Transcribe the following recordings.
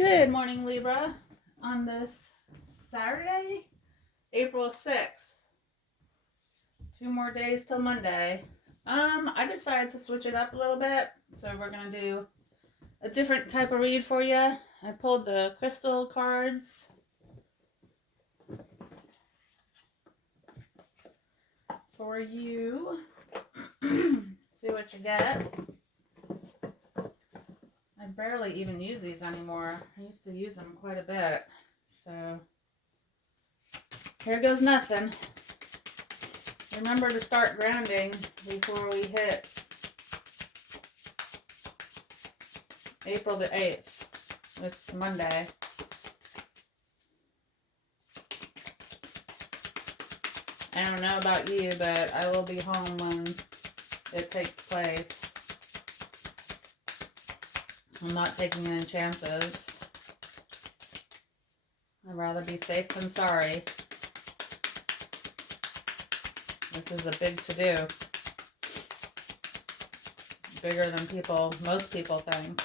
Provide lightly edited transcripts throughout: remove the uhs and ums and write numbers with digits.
Good morning, Libra, on this Saturday, April 6th. 2 more days till Monday. I decided to switch it up a little bit, so we're going to do a different type of read for you. I pulled the crystal cards. For you. See what you get. I barely even use these anymore. I used to use them quite a bit. So, here goes nothing. Remember to start grounding before we hit April the 8th. It's Monday. I don't know about you, but I will be home when it takes place. I'm not taking any chances. I'd rather be safe than sorry. This is a big to-do. Bigger than most people think.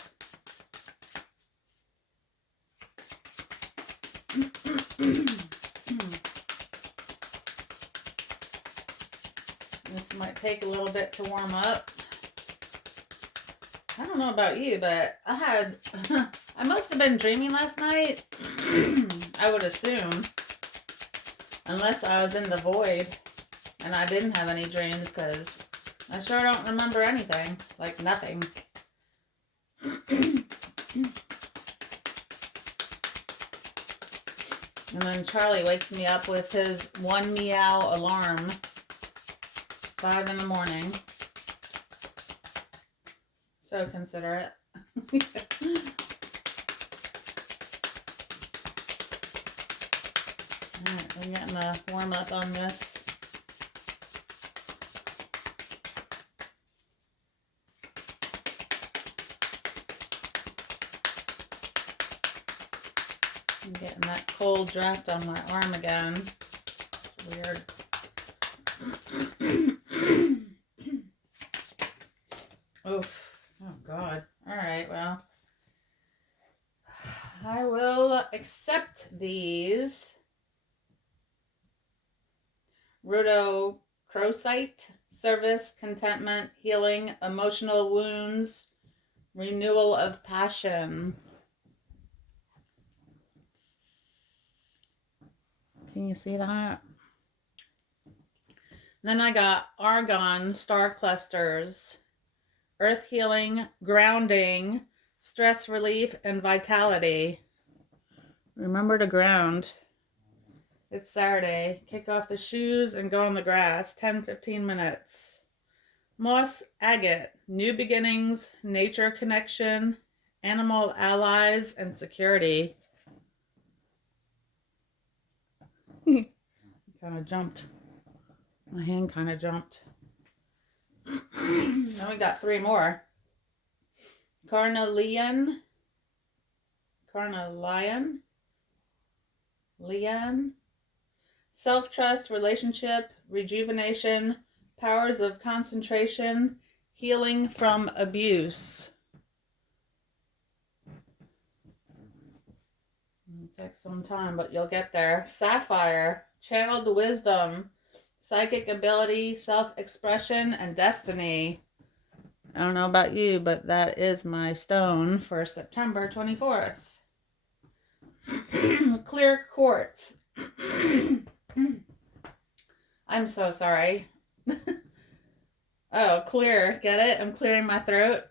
This might take a little bit to warm up. I don't know about you, but I must have been dreaming last night. I would assume. Unless I was in the void and I didn't have any dreams, because I sure don't remember anything. Like nothing. And then Charlie wakes me up with his 1 meow alarm. 5 in the morning. So considerate. Alright, we're getting a warm up on this. I'm getting that cold draft on my arm again. It's weird. Oof. Oh, God. All right, well. I will accept these. Rhodochrosite, service, contentment, healing, emotional wounds, renewal of passion. Can you see that? Then I got argon, star clusters, earth healing, grounding, stress relief, and vitality. Remember to ground. It's Saturday. Kick off the shoes and go on the grass. 10-15 minutes. Moss agate, new beginnings, nature connection, animal allies, and security. Kind of jumped. My hand kind of jumped. Then we got 3 more. Carnelian, self-trust, relationship, rejuvenation, powers of concentration, healing from abuse. It'll take some time, but you'll get there. Sapphire, channeled wisdom, psychic ability, self-expression, and destiny. I don't know about you, but that is my stone for September 24th. Clear quartz. I'm so sorry. Oh, clear. Get it? I'm clearing my throat.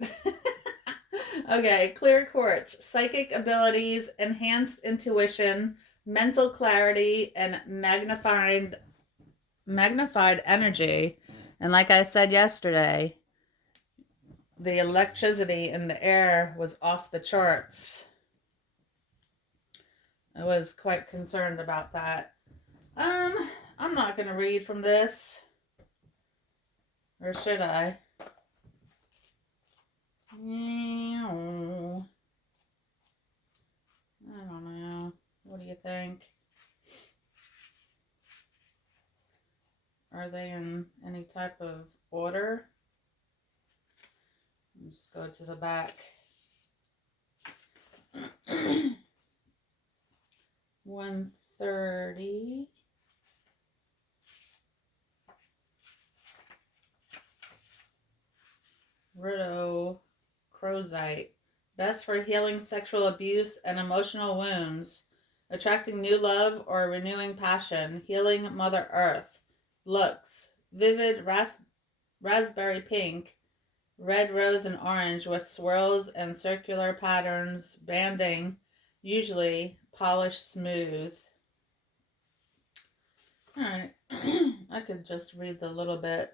Okay, clear quartz. Psychic abilities, enhanced intuition, mental clarity, and magnified energy. And like I said yesterday, the electricity in the air was off the charts. I was quite concerned about that. I'm not going to read from this. Or should I? I don't know. What do you think? Are they in any type of order? Just go to the back. monazite. Best for healing sexual abuse and emotional wounds, attracting new love or renewing passion, healing Mother Earth. Looks, vivid raspberry pink, red, rose, and orange with swirls and circular patterns, banding, usually polished smooth. Alright, I could just read the little bit.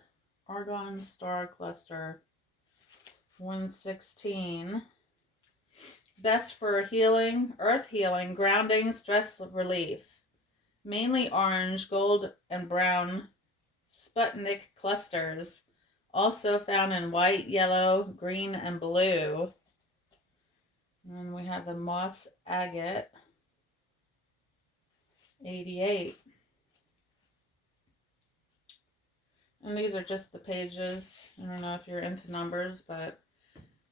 Argon Star Cluster 116. Best for healing, earth healing, grounding, stress relief. Mainly orange, gold, and brown Sputnik clusters. Also found in white, yellow, green, and blue. And we have the moss agate 88. And these are just the pages. I don't know if you're into numbers, but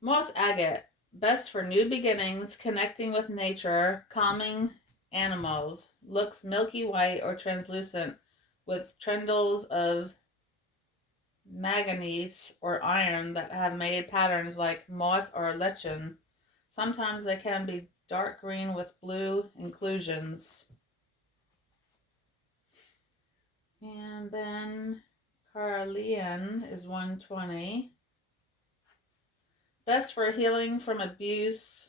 moss agate. Best for new beginnings, connecting with nature, calming animals. Looks milky white or translucent with trendles of manganese or iron that have made patterns like moss or lichen. Sometimes they can be dark green with blue inclusions. And then Carleon is 120. Best for healing from abuse,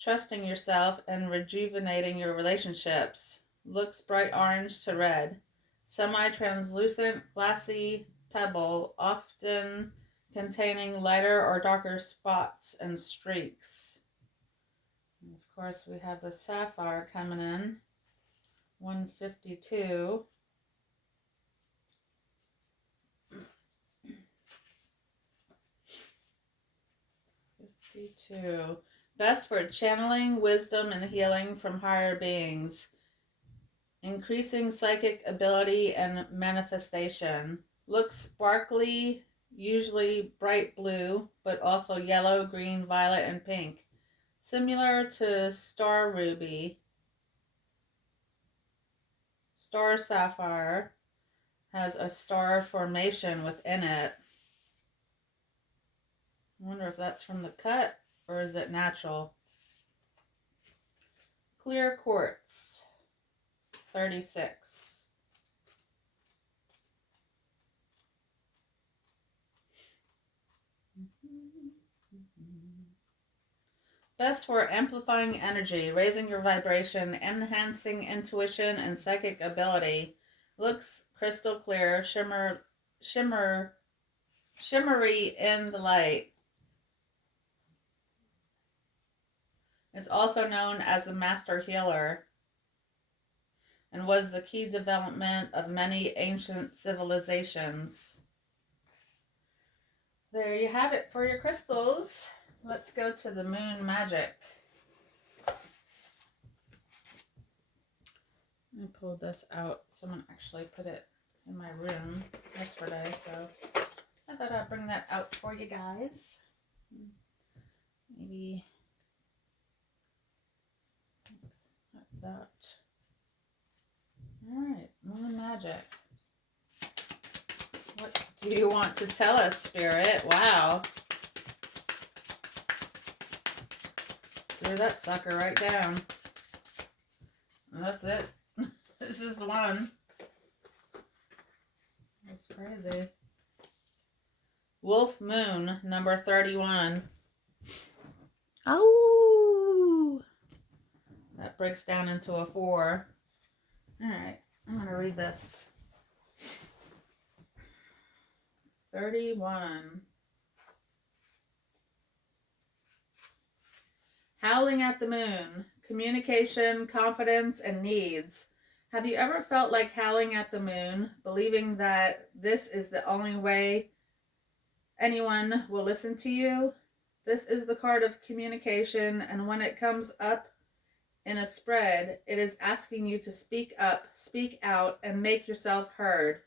trusting yourself, and rejuvenating your relationships. Looks bright orange to red. Semi-translucent, glassy pebble, often containing lighter or darker spots and streaks. And of course, we have the sapphire coming in, 152. Best for channeling wisdom and healing from higher beings, increasing psychic ability and manifestation. Looks sparkly, usually bright blue, but also yellow, green, violet, and pink. Similar to star ruby. Star sapphire has a star formation within it. I wonder if that's from the cut or is it natural? Clear quartz 36. Best for amplifying energy, raising your vibration, enhancing intuition and psychic ability. Looks crystal clear, shimmery in the light. It's also known as the master healer and was the key development of many ancient civilizations. There you have it for your crystals. Let's go to the moon magic. I pulled this out. Someone actually put it in my room yesterday, so I thought I'd bring that out for you guys. Maybe like that. Alright, moon magic. What do you want to tell us, Spirit? Wow. Threw that sucker right down. And that's it. This is the one. That's crazy. Wolf Moon, number 31. Oh! That breaks down into a 4. Alright, I'm going to read this. 31. Howling at the moon. Communication, confidence, and needs. Have you ever felt like howling at the moon, believing that this is the only way anyone will listen to you? This is the card of communication, and when it comes up in a spread, it is asking you to speak up, speak out, and make yourself heard.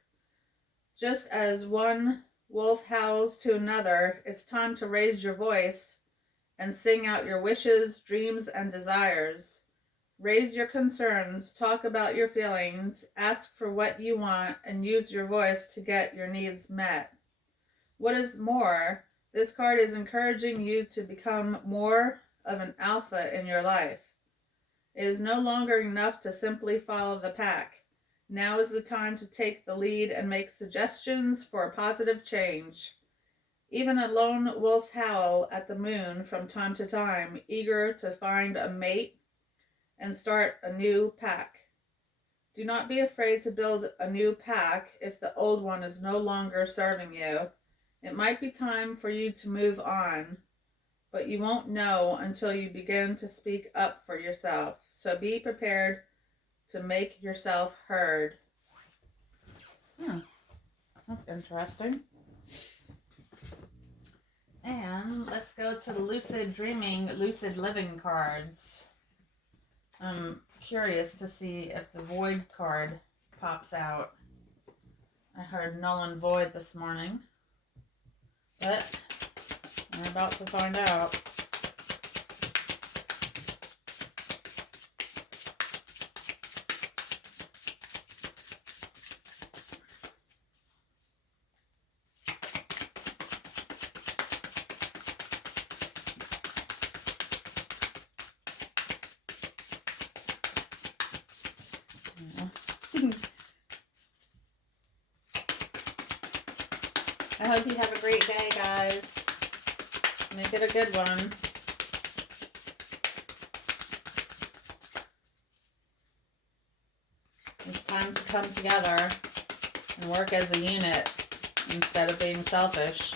Just as one wolf howls to another, it's time to raise your voice and sing out your wishes, dreams, and desires. Raise your concerns, talk about your feelings, ask for what you want, and use your voice to get your needs met. What is more, This card is encouraging you to become more of an alpha in your life. It is no longer enough to simply follow the pack. Now is the time to take the lead and make suggestions for a positive change. Even a lone wolf's howl at the moon from time to time, eager to find a mate and start a new pack. Do not be afraid to build a new pack if the old one is no longer serving you. It might be time for you to move on, but you won't know until you begin to speak up for yourself. So be prepared to make yourself heard. That's interesting. And let's go to the lucid dreaming, lucid living cards. I'm curious to see if the void card pops out. I heard null and void this morning, but we're about to find out. I hope you have a great day, guys. Make it a good one. It's time to come together and work as a unit instead of being selfish.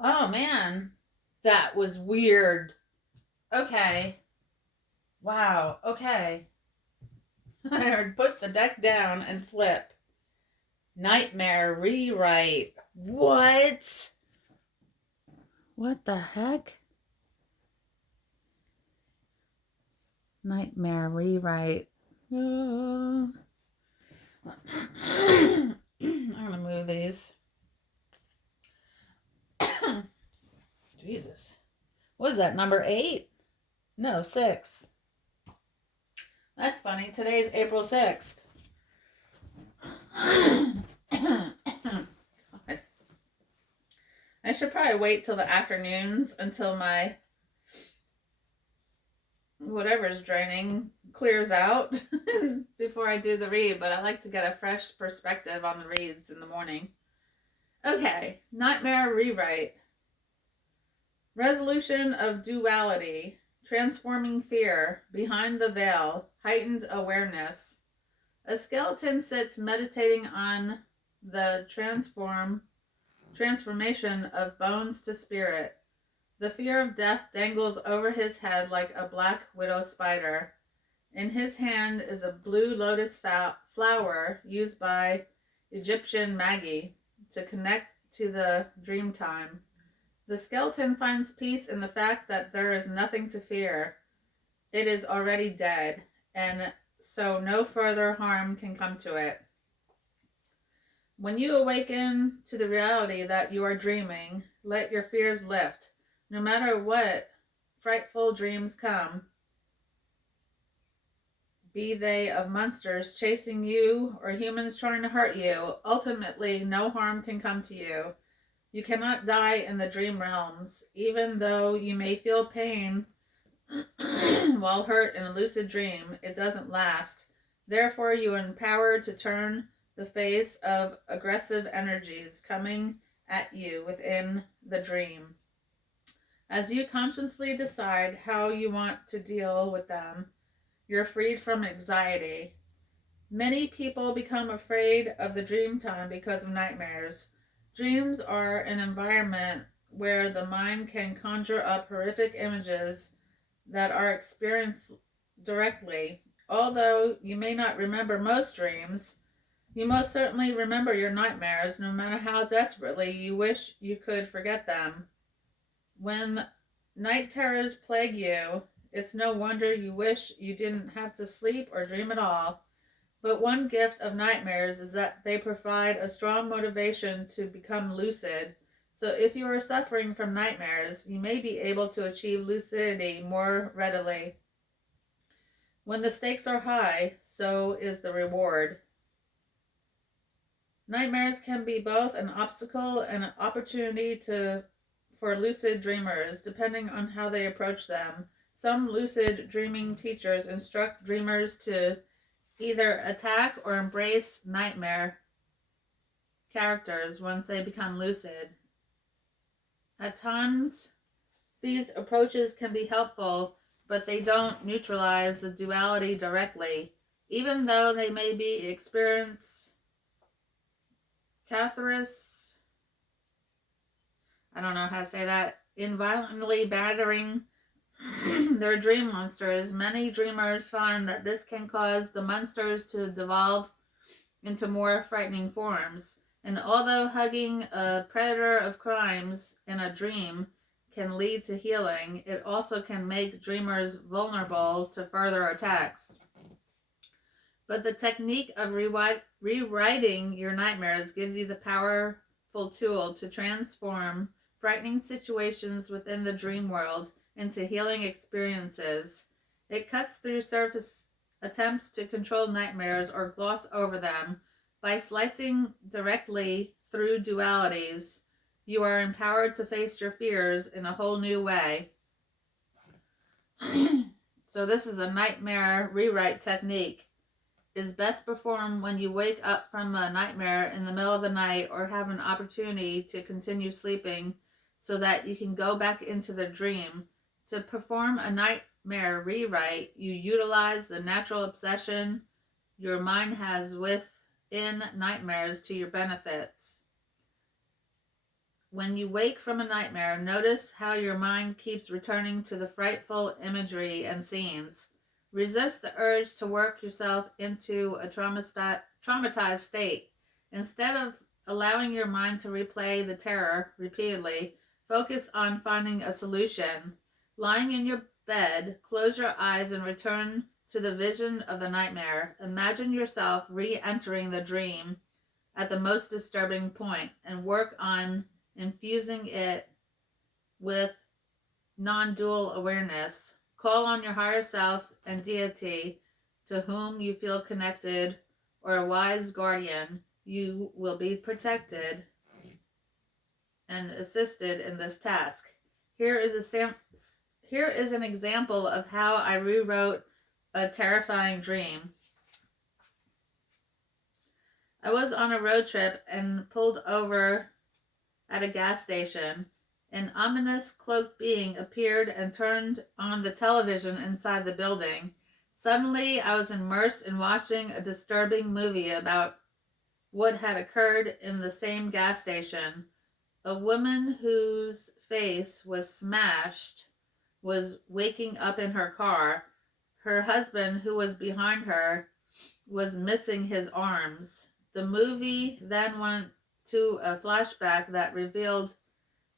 Oh man, that was weird. Okay. Wow. Okay. I heard put the deck down and flip. Nightmare rewrite. What? What the heck? Nightmare rewrite. I'm gonna move these. Jesus. What is that, number 8? No, 6. That's funny. Today's April 6th. God. I should probably wait till the afternoons until my whatever's draining clears out before I do the read, but I like to get a fresh perspective on the reads in the morning. Okay, Nightmare Rewrite. Resolution of duality, transforming fear, behind the veil, heightened awareness. A skeleton sits meditating on the transformation of bones to spirit. The fear of death dangles over his head like a black widow spider. In his hand is a blue lotus flower used by Egyptian Magi to connect to the dream time. The skeleton finds peace in the fact that there is nothing to fear. It is already dead, and so no further harm can come to it. When you awaken to the reality that you are dreaming, let your fears lift. No matter what frightful dreams come, be they of monsters chasing you or humans trying to hurt you, ultimately no harm can come to you. You cannot die in the dream realms, even though you may feel pain while hurt in a lucid dream. It doesn't last. Therefore, you are empowered to turn the face of aggressive energies coming at you within the dream. As you consciously decide how you want to deal with them, you're freed from anxiety. Many people become afraid of the dream time because of nightmares. Dreams are an environment where the mind can conjure up horrific images that are experienced directly. Although you may not remember most dreams, you most certainly remember your nightmares, no matter how desperately you wish you could forget them. When night terrors plague you, it's no wonder you wish you didn't have to sleep or dream at all. But one gift of nightmares is that they provide a strong motivation to become lucid. So if you are suffering from nightmares, you may be able to achieve lucidity more readily. When the stakes are high, so is the reward. Nightmares can be both an obstacle and an opportunity for lucid dreamers, depending on how they approach them. Some lucid dreaming teachers instruct dreamers to either attack or embrace nightmare characters once they become lucid. At times, these approaches can be helpful, but they don't neutralize the duality directly, even though they may be experienced catharsis. I don't know how to say that. In violently battering their dream monsters, many dreamers find that this can cause the monsters to devolve into more frightening forms. And although hugging a predator of crimes in a dream can lead to healing, it also can make dreamers vulnerable to further attacks. But the technique of rewriting your nightmares gives you the powerful tool to transform frightening situations within the dream world into healing experiences. It cuts through surface attempts to control nightmares or gloss over them. By slicing directly through dualities, you are empowered to face your fears in a whole new way. So this is a nightmare rewrite technique. Is best performed when you wake up from a nightmare in the middle of the night or have an opportunity to continue sleeping so that you can go back into the dream. To perform a nightmare rewrite, you utilize the natural obsession your mind has within nightmares to your benefits. When you wake from a nightmare, notice how your mind keeps returning to the frightful imagery and scenes. Resist the urge to work yourself into a traumatized state. Instead of allowing your mind to replay the terror repeatedly, focus on finding a solution. Lying in your bed, close your eyes and return to the vision of the nightmare. Imagine yourself re-entering the dream at the most disturbing point and work on infusing it with non-dual awareness. Call on your higher self and deity to whom you feel connected or a wise guardian. You will be protected and assisted in this task. Here is an example of how I rewrote a terrifying dream. I was on a road trip and pulled over at a gas station. An ominous cloaked being appeared and turned on the television inside the building. Suddenly, I was immersed in watching a disturbing movie about what had occurred in the same gas station. A woman whose face was smashed was waking up in her car. Her husband, who was behind her, was missing his arms. The movie then went to a flashback that revealed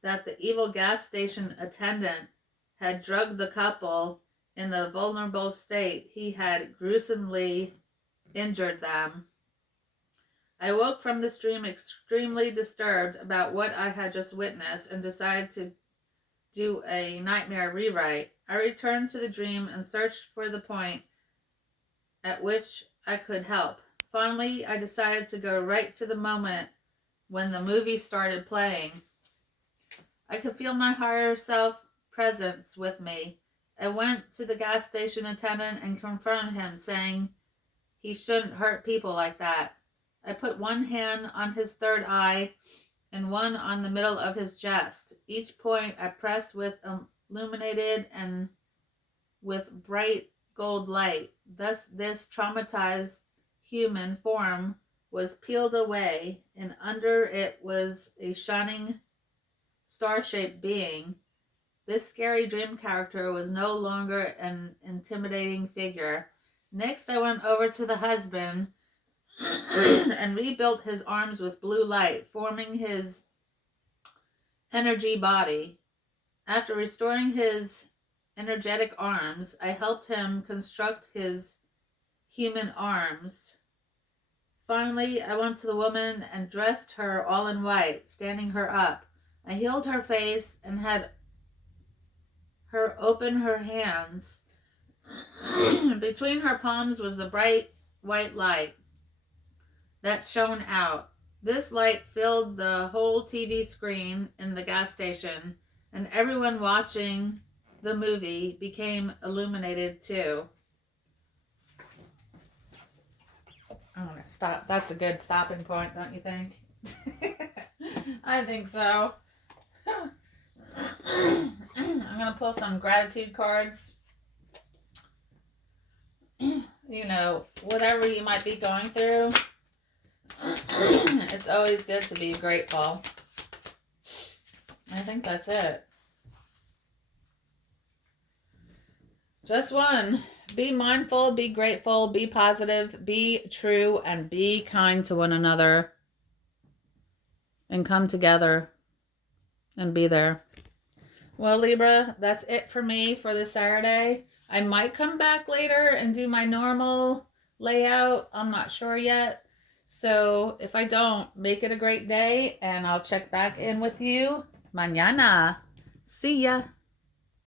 that the evil gas station attendant had drugged the couple in the vulnerable state he had gruesomely injured them. I woke from this dream extremely disturbed about what I had just witnessed and decided to do a nightmare rewrite. I returned to the dream and searched for the point at which I could help. Finally, I decided to go right to the moment when the movie started playing. I could feel my higher self presence with me. I went to the gas station attendant and confronted him, saying he shouldn't hurt people like that. I put one hand on his third eye and one on the middle of his chest. Each point I pressed with illuminated and with bright gold light. Thus this traumatized human form was peeled away, and under it was a shining star-shaped being. This scary dream character was no longer an intimidating figure. Next, I went over to the husband and rebuilt his arms with blue light, forming his energy body. After restoring his energetic arms, I helped him construct his human arms. Finally, I went to the woman and dressed her all in white, standing her up. I healed her face and had her open her hands. Between her palms was a bright white light that shone out. This light filled the whole TV screen in the gas station, and everyone watching the movie became illuminated too. I'm gonna stop. That's a good stopping point, don't you think? I think so. I'm gonna pull some gratitude cards. You know, whatever you might be going through, it's always good to be grateful. I think that's it. Just one. Be mindful, be grateful, be positive, be true, and be kind to one another. And come together and be there. Well, Libra, that's it for me for this Saturday. I might come back later and do my normal layout. I'm not sure yet. So if I don't, make it a great day, and I'll check back in with you mañana. See ya.